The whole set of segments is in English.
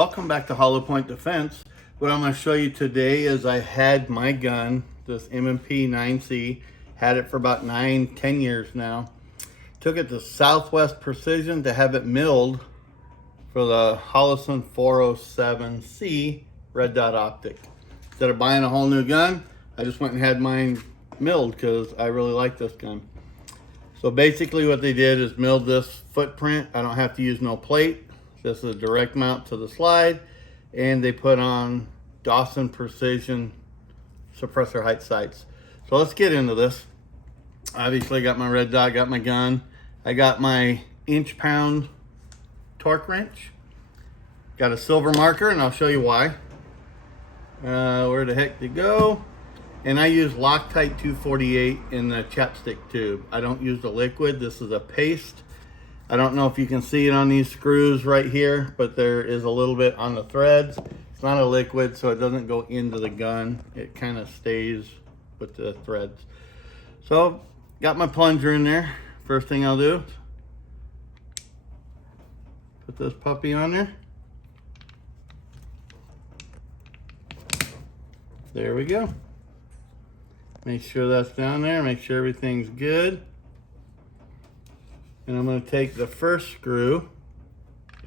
Welcome back to Hollow Point Defense. What I'm going to show you today is I had my gun, this M&P 9C, had it for about 9-10 years now. Took it to Southwest Precision to have it milled for the Holosun 407C red dot optic. Instead of buying a whole new gun, I just went and had mine milled because I really like this gun. So basically what they did is milled this footprint. I don't have to use no plate. This is a direct mount to the slide, and they put on Dawson Precision suppressor height sights. So let's get into this. Obviously got my red dot, got my gun. I got my inch-pound torque wrench. Got a silver marker, and I'll show you why. Where the heck to go? And I use Loctite 248 in the chapstick tube. I don't use the liquid. This is a paste. I don't know if you can see it on these screws right here, but there is a little bit on the threads. It's not a liquid, so it doesn't go into the gun. It kind of stays with the threads. So, got my plunger in there. First thing I'll do, put this puppy on there. There we go. Make sure that's down there, make sure everything's good. And I'm going to take the first screw,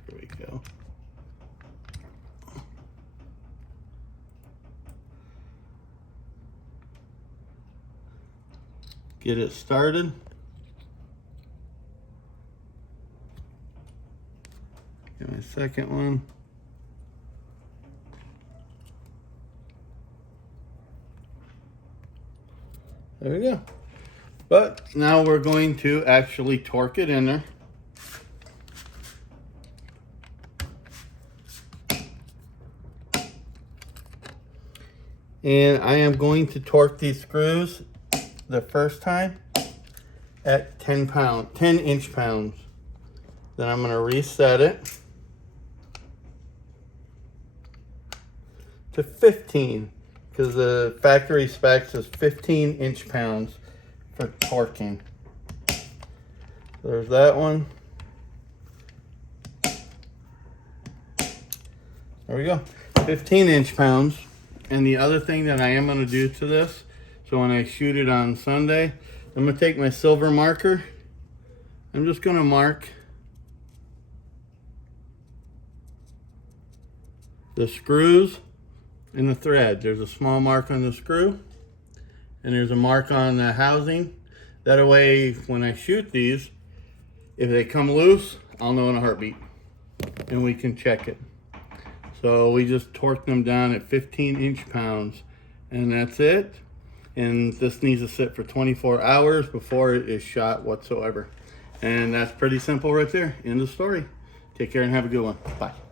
here we go. Get it started. Get my second one. There we go. But now we're going to actually torque it in there. And I am going to torque these screws the first time at 10 inch pounds. Then I'm going to reset it to 15 because the factory specs is 15 inch pounds for torquing. There's that one. There we go, 15 inch pounds. And the other thing that I am going to do to this, so when I shoot it on Sunday, I'm going to take my silver marker. I'm just going to mark the screws and the thread. There's a small mark on the screw, and there's a mark on the housing. That way, when I shoot these, if they come loose, I'll know in a heartbeat, and we can check it. So we just torqued them down at 15 inch pounds, and that's it. And this needs to sit for 24 hours before it is shot whatsoever. And that's pretty simple right there. End of story. Take care and have a good one. Bye.